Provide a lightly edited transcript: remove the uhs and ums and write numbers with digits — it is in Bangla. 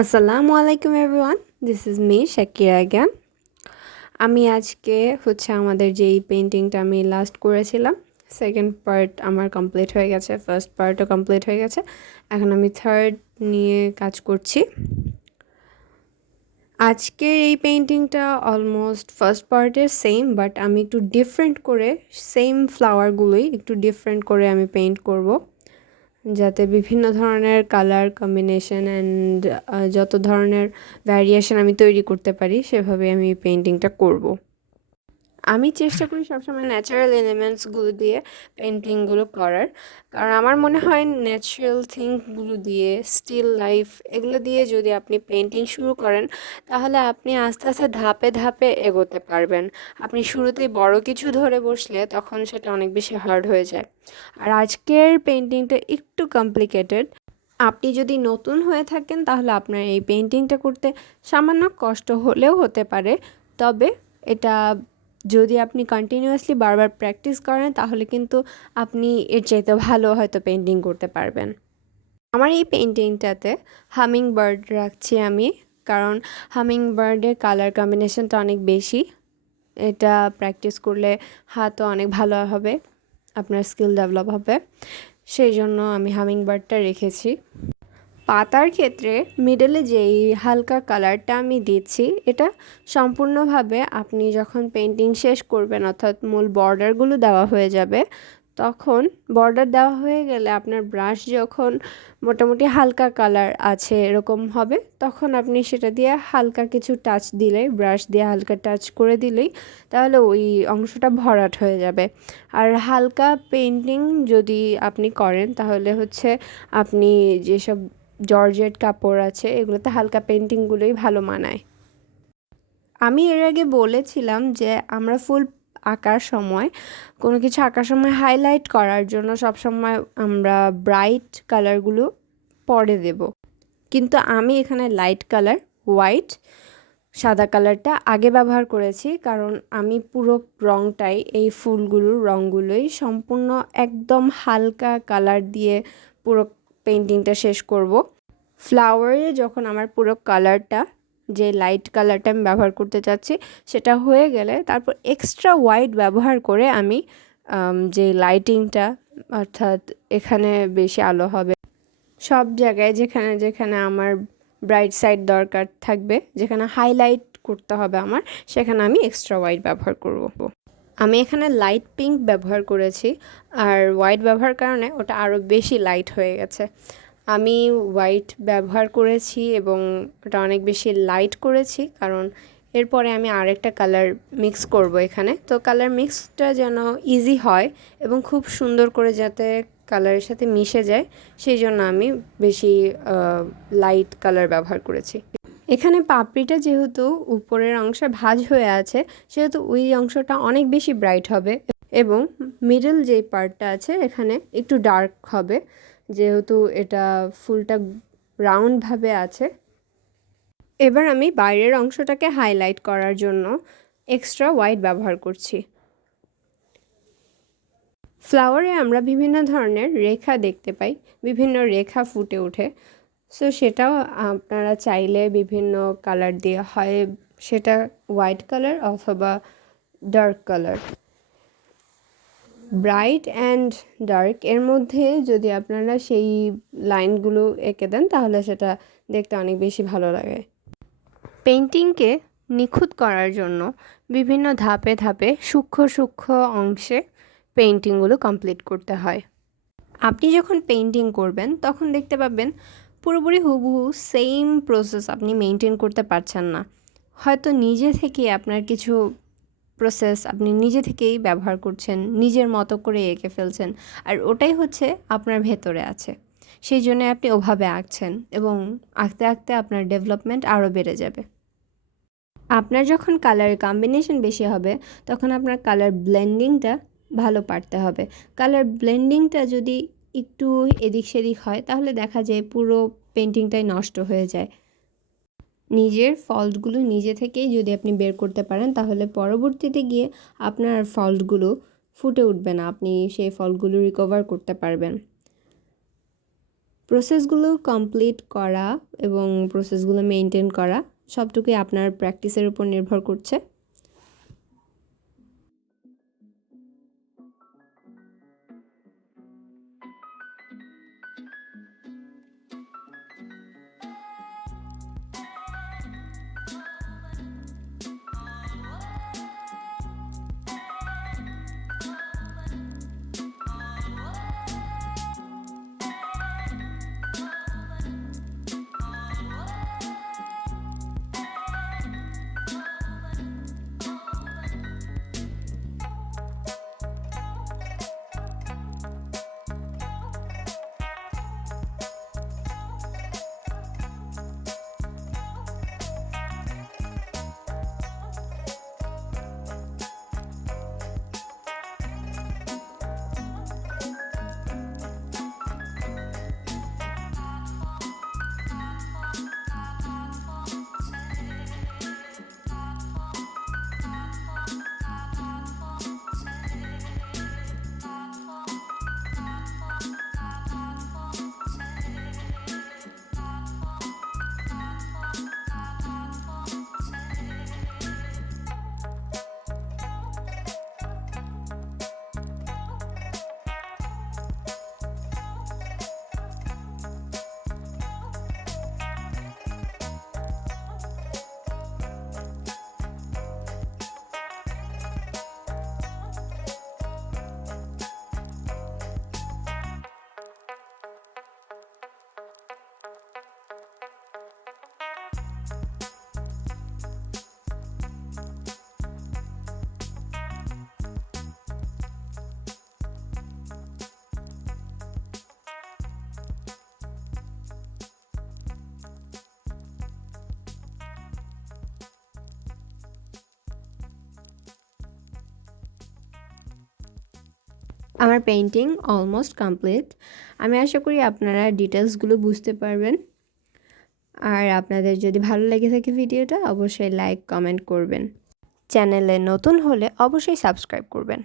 আসসালামু আলাইকুম everyone, this is me Shakira again। আমি আজকে আমাদের যেই পেন্টিংটা আমি লাস্ট করেছিলাম, সেকেন্ড পার্ট আমার কমপ্লিট হয়ে গেছে, ফার্স্ট পার্টও কমপ্লিট হয়ে গেছে। এখন আমি থার্ড নিয়ে কাজ করছি। আজকের এই পেন্টিংটা অলমোস্ট ফার্স্ট পার্টের সেম, বাট আমি একটু ডিফারেন্ট করে সেম ফ্লাওয়ারগুলোই একটু ডিফারেন্ট করে আমি পেইন্ট করব, যাতে বিভিন্ন ধরনের কালার কম্বিনেশন অ্যান্ড যত ধরনের ভ্যারিয়েশন আমি তৈরি করতে পারি সেভাবে আমি পেন্টিংটা করব। আমি চেষ্টা করি সবসময় ন্যাচারাল এলিমেন্টসগুলো দিয়ে পেন্টিংগুলো করার, কারণ আমার মনে হয় ন্যাচারাল থিংসগুলো দিয়ে, স্টিল লাইফ এগুলো দিয়ে যদি আপনি পেন্টিং শুরু করেন, তাহলে আপনি আস্তে আস্তে ধাপে ধাপে এগোতে পারবেন। আপনি শুরুতেই বড় কিছু ধরে বসলে তখন সেটা অনেক বেশি হার্ড হয়ে যায়। আর আজকের পেন্টিংটা একটু কমপ্লিকেটেড। আপনি যদি নতুন হয়ে থাকেন তাহলে আপনার এই পেন্টিংটা করতে সামান্য কষ্ট হলেও হতে পারে, তবে এটা যদি আপনি কন্টিনিউয়াসলি বারবার প্র্যাকটিস করেন তাহলে কিন্তু আপনি এর চাইতে ভালো হয়তো পেন্টিং করতে পারবেন। আমার এই পেন্টিংটাতে হামিং বার্ড রাখছি আমি, কারণ হামিং বার্ডের কালার কম্বিনেশনটা অনেক বেশি। এটা প্র্যাকটিস করলে হাতও অনেক ভালো হবে, আপনার স্কিল ডেভেলপ হবে, সেই জন্য আমি হামিং বার্ডটা রেখেছি। পাতার ক্ষেত্রে মিডলে যেই হালকা কালারটা আমি দিচ্ছি, এটা সম্পূর্ণভাবে আপনি যখন পেন্টিং শেষ করবেন, অর্থাৎ মূল বর্ডারগুলো দেওয়া হয়ে যাবে, তখন বর্ডার দেওয়া হয়ে গেলে আপনার ব্রাশ যখন মোটামুটি হালকা কালার আছে এরকম হবে, তখন আপনি সেটা দিয়ে হালকা কিছু টাচ দিলেই, ব্রাশ দিয়ে হালকা টাচ করে দিলেই তাহলে ওই অংশটা ভরাট হয়ে যাবে। আর হালকা পেন্টিং যদি আপনি করেন তাহলে আপনি যেসব জর্জেট কাপড় আছে এগুলোতে হালকা পেন্টিংগুলোই ভালো মানায়। আমি এর আগে বলেছিলাম যে আমরা ফুল আঁকার সময়, কোনো কিছু আঁকার সময় হাইলাইট করার জন্য সবসময় আমরা ব্রাইট কালারগুলো পরে দেব, কিন্তু আমি এখানে লাইট কালার, হোয়াইট, সাদা কালারটা আগে ব্যবহার করেছি, কারণ আমি পুরো রঙটাই, এই ফুলগুলোর রঙগুলোই সম্পূর্ণ একদম হালকা কালার দিয়ে পুরো পেন্টিংটা শেষ করব। ফ্লাওয়ারে যখন আমার পুরো কালারটা, যে লাইট কালারটা আমি ব্যবহার করতে চাচ্ছি, সেটা হয়ে গেলে তারপর এক্সট্রা হোয়াইট ব্যবহার করে আমি যে লাইটিংটা, অর্থাৎ এখানে বেশি আলো হবে, সব জায়গায় যেখানে যেখানে আমার ব্রাইট সাইড দরকার থাকবে, যেখানে হাইলাইট করতে হবে আমার, সেখানে আমি এক্সট্রা হোয়াইট ব্যবহার করব। আমি এখানে লাইট পিঙ্ক ব্যবহার করেছি, আর হোয়াইট ব্যবহার কারণে ওটা আরও বেশি লাইট হয়ে গেছে। আমি হোয়াইট ব্যবহার করেছি এবং ওটা অনেক বেশি লাইট করেছি, কারণ এরপরে আমি আরেকটা কালার মিক্স করব এখানে। তো কালার মিক্সটা যেন ইজি হয় এবং খুব সুন্দর করে যাতে কালারের সাথে মিশে যায়, সেই জন্য আমি বেশি লাইট কালার ব্যবহার করেছি। এখানে পাপড়িটা যেহেতু উপরের অংশে ভাঁজ হয়ে আছে, সেহেতু ওই অংশটা অনেক বেশি ব্রাইট হবে এবং মিডল যেই পার্টটা আছে এখানে একটু ডার্ক হবে, যেহেতু এটা ফুলটা রাউন্ডভাবে আছে। এবার আমি বাইরের অংশটাকে হাইলাইট করার জন্য এক্সট্রা হোয়াইট ব্যবহার করছি। ফ্লাওয়ারে আমরা বিভিন্ন ধরনের রেখা দেখতে পাই, বিভিন্ন রেখা ফুটে ওঠে। সো সেটাও আপনারা চাইলে বিভিন্ন কালার দিয়ে, হয় সেটা হোয়াইট কালার অথবা dark colour, bright and dark এর মধ্যে যদি আপনারা সেই লাইনগুলো এঁকে দেন তাহলে সেটা দেখতে অনেক বেশি ভালো লাগে। পেন্টিংকে নিখুঁত করার জন্য বিভিন্ন ধাপে ধাপে সূক্ষ্ম সূক্ষ্ম অংশে পেন্টিংগুলো কমপ্লিট করতে হয়। আপনি যখন পেন্টিং করবেন তখন দেখতে পাবেন পুরোপুরি হুবহু সেম প্রসেস আপনি মেনটেন করতে পারছেন না। হয়তো নিজে থেকেই আপনার কিছু প্রসেস আপনি নিজে থেকেই ব্যবহার করছেন, নিজের মতো করে এঁকে ফেলছেন, আর ওটাই আপনার ভেতরে আছে, সেই জন্য আপনি ওভাবে আঁকছেন এবং আঁকতে আঁকতে আপনার ডেভেলপমেন্ট আরও বেড়ে যাবে। আপনার যখন কালারের কম্বিনেশন বেশি হবে তখন আপনার কালার ব্লেন্ডিংটা ভালো পারতে হবে। কালার ব্লেন্ডিংটা যদি একটু এদিক সেদিক হয় তাহলে দেখা যায় পুরো পেন্টিংটাই নষ্ট হয়ে যায়। নিজের ফল্টগুলো নিজে থেকেই যদি আপনি বের করতে পারেন তাহলে পরবর্তীতে গিয়ে আপনার ফল্টগুলো ফুটে উঠবে না, আপনি সেই ফল্টগুলো রিকভার করতে পারবেন। প্রসেসগুলো কমপ্লিট করা এবং প্রসেসগুলো মেনটেন করা সবটুকুই আপনার প্র্যাকটিসের উপর নির্ভর করছে। আমার পেইন্টিং অলমোস্ট কমপ্লিট। আমি আশা করি আপনারা ডিটেলসগুলো বুঝতে পারবেন। আর আপনাদের যদি ভালো লেগে থাকে ভিডিওটা, অবশ্যই লাইক কমেন্ট করবেন। চ্যানেলে নতুন হলে অবশ্যই সাবস্ক্রাইব করবেন।